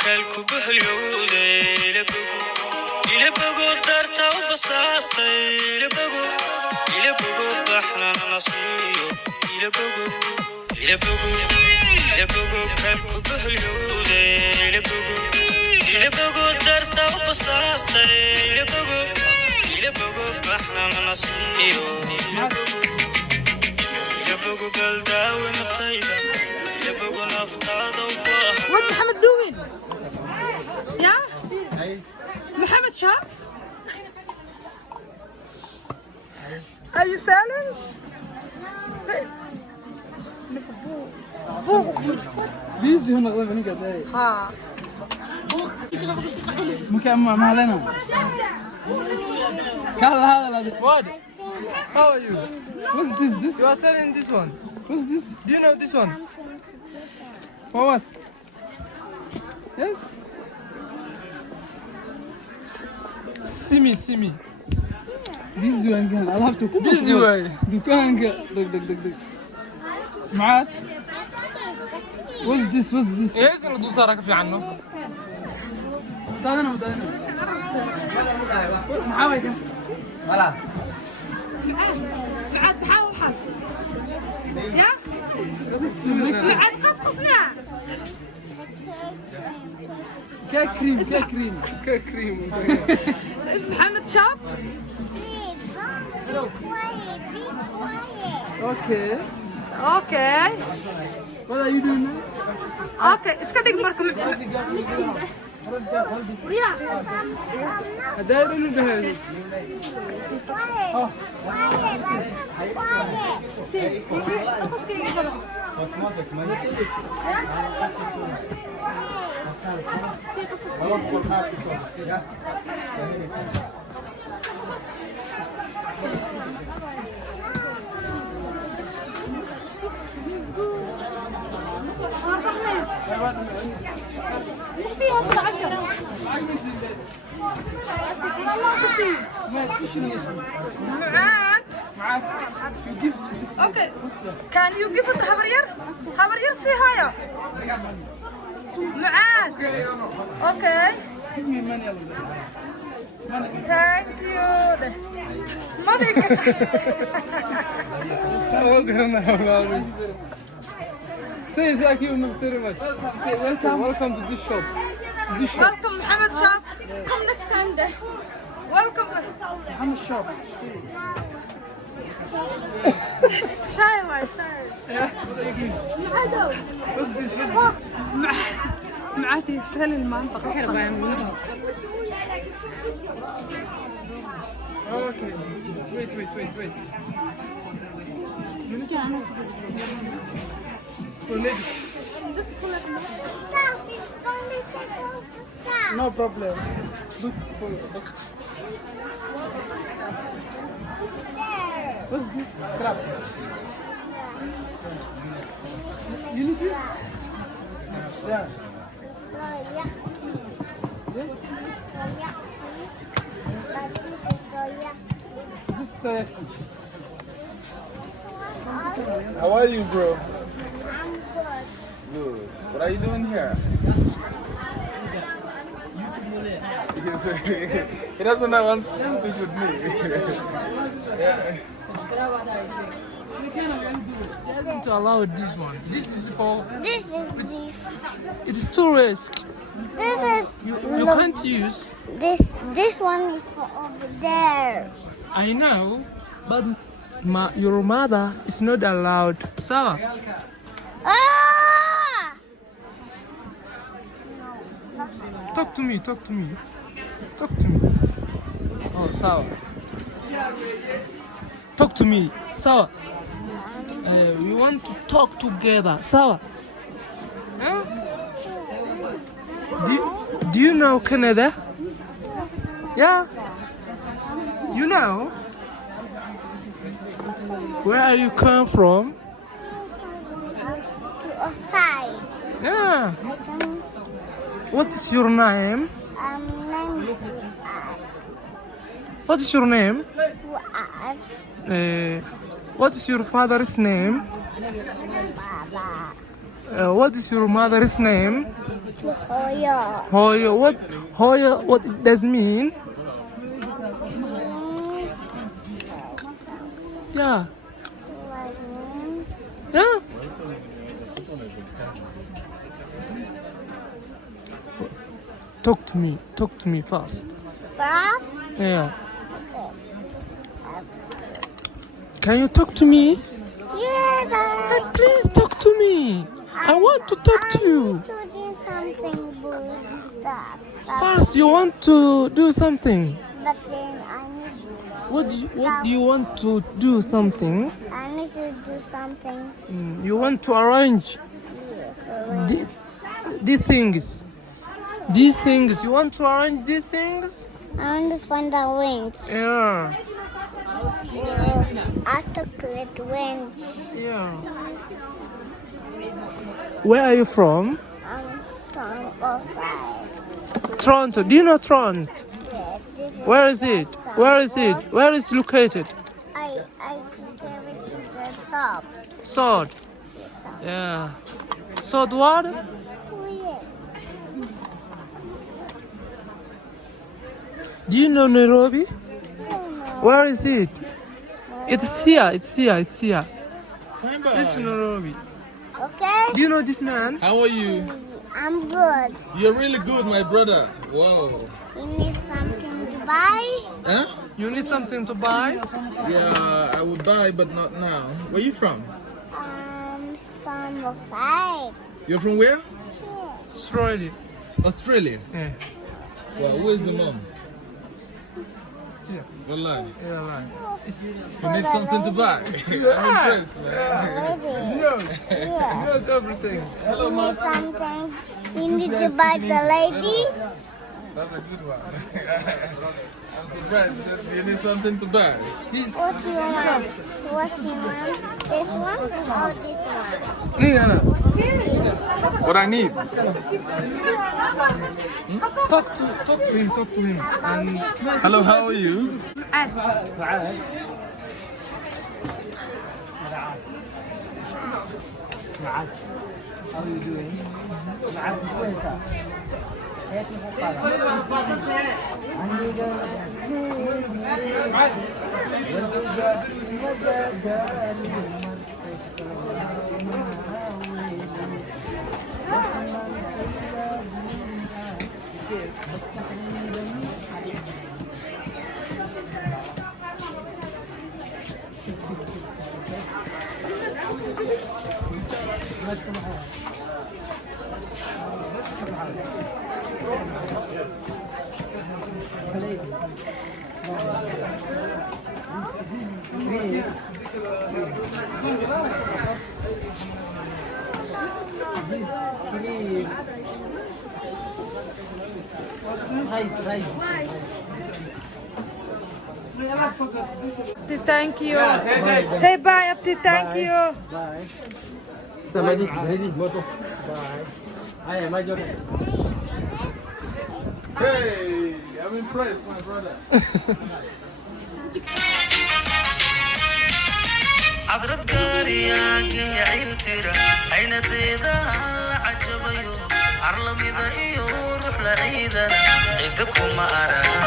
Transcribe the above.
kalku buhliyowde ila bogo darta u basaastay ila bogo baxnan nasiyo ila bogo kalku buhliyowde ila bogo darta u basaastay ila bogo baxnan nasiyo ila bogo baldaawi naftayda ila bogo naftaada u baahan. What Muhammad doing? Yeah? Muhammad shop? Are you selling? بيزي هنا غير هنا قداي ها مكمل ما علينا قال هذا لا What? How are you? what's this You are selling this one. what's this Do you know this one? for what yes See me. بيزي وين كان I'll have to Busy way. dukaanka دق معاد what's this ايه اسم الدوسارة كيف عنه؟ دانا معاوية معاد بحاول حظ يا معاد قصقصنا كريم اسم محمد شاب okay اوكي what are you doing now اوكي اسكت مركم ريا هذا اللي بهذا معاد اوكي كان يو جيف ات هبرير سي هايا معاد اوكي ثانك يو مالك say thank you very much say welcome to this shop ويلكم محمد شاب come next time there ويلكم محمد shop شاي what's this معاتي يسهل المنطقة okay wait it's for ladies no problem look what's this scrap you need this yeah this is how are you bro I'm good. good what are you doing here he doesn't want to speak with me To allow this one. This is for. This is It's too risk. You no, can't use. this one is for over there. I know, but your mother is not allowed. Sawa. Ah! Talk to me. Oh, sawa. Talk to me. Sawa. We want to talk together. Sawa. Huh? Do you know Canada? Yeah. You know? Where are you come from? To a side. Yeah. What is your name? Name is What is your name? Muaad. What is your father's name? Baba. What is your mother's name? to Hoya. Hoya. What Hoya? What it does mean? Yeah. Yeah. Talk to me. Talk to me fast. Bath. Yeah. Can you talk to me? Yeah, Dad. Please talk to me. I want to talk to you. I need to do something good. First, you want to do something. But then I need What do you want to do something? to do something. You want to arrange Yes, these things. These things. You want to arrange these things? I want to find the wings. Yeah. A chocolate wings. Yeah. Where are you from? I'm from outside. Toronto. Do you know Toronto? Yes, this is Where is it? Where is it? Where is it located? I gave it to the shop. Sword. Yeah. Sword what? Oh, yeah. Do you know Nairobi? Oh, no. Where is it? It's here. It's here. It's here. This is Nairobi. Okay? Do you know this man? How are you? I'm good. You're really good, my brother. Whoa. You need something to buy? Huh? You need something to buy? Yeah, I would buy, but not now. Where you from? From outside. You're from where? Australia. Australia. Yeah. Wow, who is the mom? It's here. Wallahi. Yeah, like. It's You need something to buy. I'm impressed, man. Baby. knows. He Yeah. knows everything. Hello, You mom. need something. You need to buy the lady. That's a good one. I'm surprised that you need something to buy. He's. What do you want? What do you want? This one or this one? Nina. What I need? Talk to him. Talk to him. And Hello, how are you? how are you doing? Thank you. Say bye, Abdi. Thank you. Hey, I'm impressed, my brother. عذرت كارياكي عيلتيرا عين ديدا عجبيو عرلمي ذا إيو روح لعيدنا عيدكم ما أرى